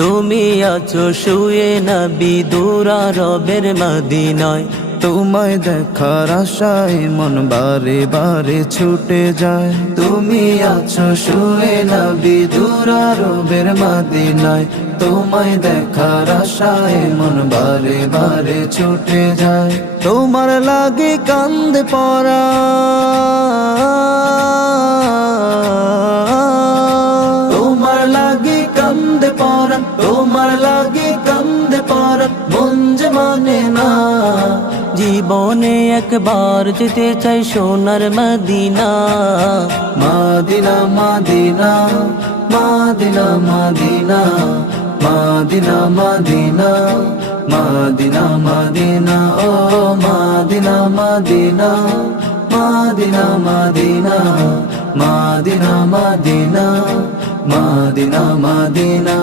তুমি আছো শুয়ে নবী দূর আরবের মদিনায়। তোমায় দেখার আশায় মন বারে বারে ছুটে যায়। তুমি আছো শুয়ে নবী দূর আরবের মদিনায়। তোমায় দেখার আশায় মন বারে বারে ছুটে যায়। তোমার লাগে কান্দে পরা, তোমার লাগে কান্দে পরা, তোমার লাগে কান্দে পরা, মন যে মানে না। জীবনে একবার যেতে চাই সোনার মদিনা। মাদিনা মাদিনা মাদিনা মাদিনা মাদিনা মাদিনা মাদিনা মাদিনা ও মাদিনা মাদিনা মাদিনা মাদিনা মাদিনা মাদিনা মাদিনা মাদিনা।